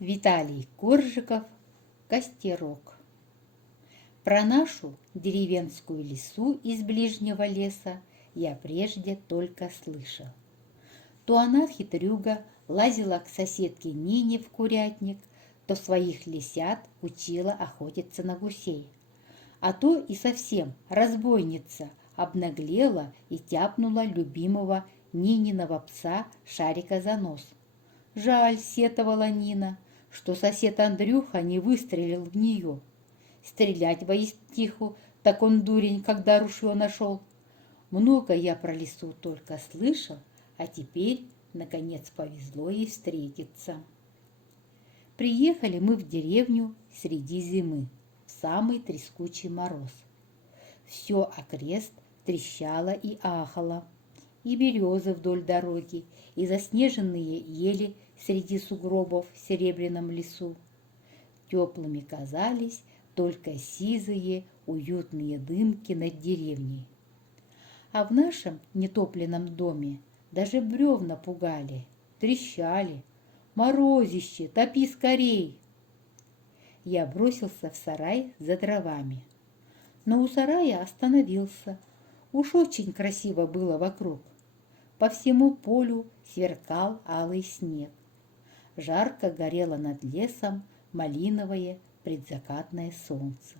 Виталий Коржиков «Костерок». Про нашу деревенскую лису из ближнего леса я прежде только слышал. То она, хитрюга, лазила к соседке Нине в курятник, то своих лисят учила охотиться на гусей. А то и совсем разбойница обнаглела и тяпнула любимого Нининого пса Шарика за нос. Жаль, сетовала Нина, что сосед Андрюха не выстрелил в нее. Стрелять воистиху, так он дурень, когда ружье нашел. Много я про лису только слышал, а теперь, наконец, повезло ей встретиться. Приехали мы в деревню среди зимы, в самый трескучий мороз. Все окрест трещало и ахало, и березы вдоль дороги, и заснеженные ели среди сугробов в серебряном лесу. Теплыми казались только сизые, уютные дымки над деревней. А в нашем нетопленном доме даже бревна пугали, трещали. «Морозище, топи скорей!» Я бросился в сарай за дровами. Но у сарая остановился. Уж очень красиво было вокруг. По всему полю сверкал алый снег. Жарко горело над лесом малиновое предзакатное солнце.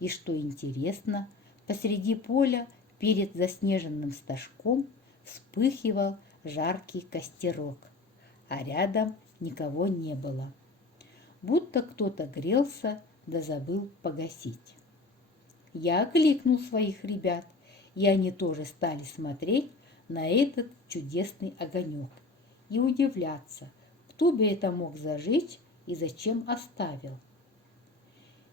И что интересно, посреди поля перед заснеженным стажком вспыхивал жаркий костерок, а рядом никого не было. Будто кто-то грелся да забыл погасить. Я окликнул своих ребят, и они тоже стали смотреть на этот чудесный огонек и удивляться, кто бы это мог зажечь и зачем оставил.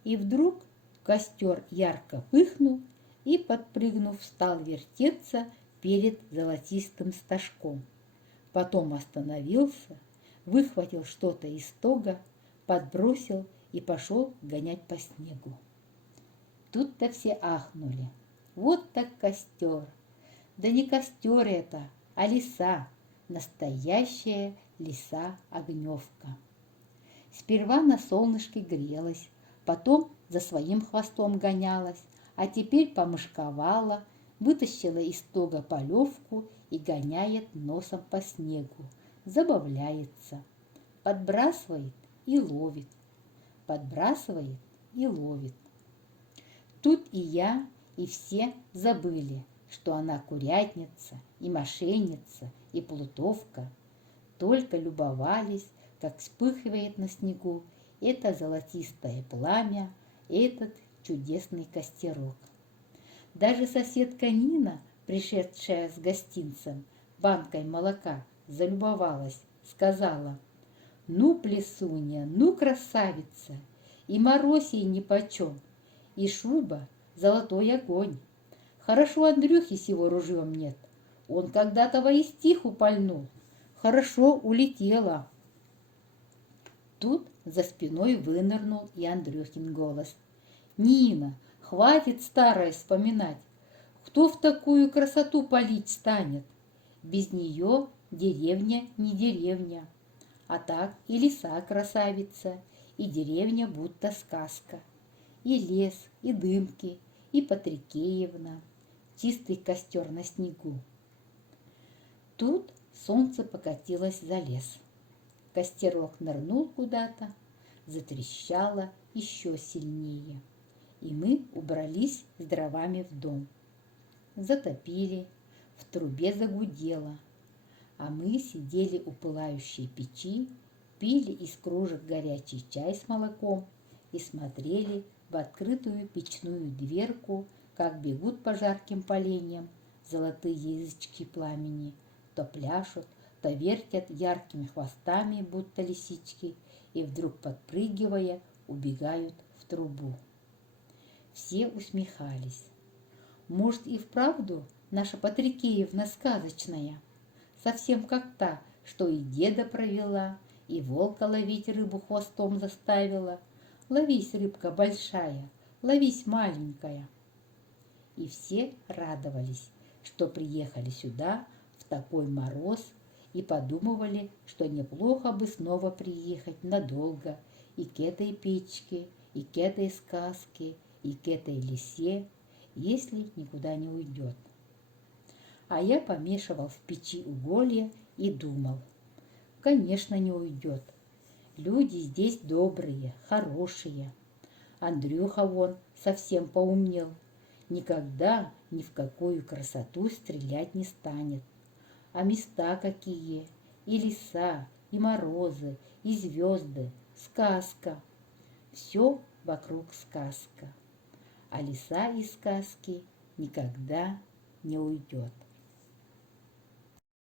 И вдруг костер ярко пыхнул и, подпрыгнув, стал вертеться перед золотистым стажком. Потом остановился, выхватил что-то из стога, подбросил и пошел гонять по снегу. Тут-то все ахнули. Вот так костер! Да не костер это, а лиса, настоящая лиса-огневка. Сперва на солнышке грелась, потом за своим хвостом гонялась, а теперь помышковала, вытащила из стога полевку и гоняет носом по снегу, забавляется, подбрасывает и ловит, подбрасывает и ловит. Тут и я, и все забыли, что она курятница и мошенница и плутовка. Только любовались, как вспыхивает на снегу это золотистое пламя, этот чудесный костерок. Даже соседка Нина, пришедшая с гостинцем, банкой молока, залюбовалась, сказала: «Ну, плесунья, ну, красавица, и мороз ей нипочем, и шуба золотой огонь. Хорошо Андрюхи с его ружьем нет, он когда-то воистиху пальнул, хорошо улетела». Тут за спиной вынырнул и Андрюхин голос: «Нина, хватит старое вспоминать. Кто в такую красоту палить станет? Без нее деревня не деревня. А так и лиса красавица, и деревня будто сказка. И лес, и дымки, и Патрикеевна, чистый костер на снегу». Тут солнце покатилось за лес. Костерок нырнул куда-то, затрещало еще сильнее, и мы убрались с дровами в дом. Затопили, в трубе загудело, а мы сидели у пылающей печи, пили из кружек горячий чай с молоком и смотрели в открытую печную дверку, как бегут по жарким поленьям золотые язычки пламени, то пляшут, то вертят яркими хвостами, будто лисички, и вдруг, подпрыгивая, убегают в трубу. Все усмехались. Может, и вправду наша Патрикеевна сказочная, совсем как та, что и деда провела, и волка ловить рыбу хвостом заставила. Ловись, рыбка большая, ловись, маленькая. И все радовались, что приехали сюда в такой мороз и подумывали, что неплохо бы снова приехать надолго и к этой печке, и к этой сказке, и к этой лисе, если никуда не уйдет. А я помешивал в печи уголья и думал, конечно, не уйдет. Люди здесь добрые, хорошие. Андрюха вон совсем поумнел. Никогда ни в какую красоту стрелять не станет. А места какие! И леса, и морозы, и звезды, сказка. Все вокруг сказка. А лиса из сказки никогда не уйдет.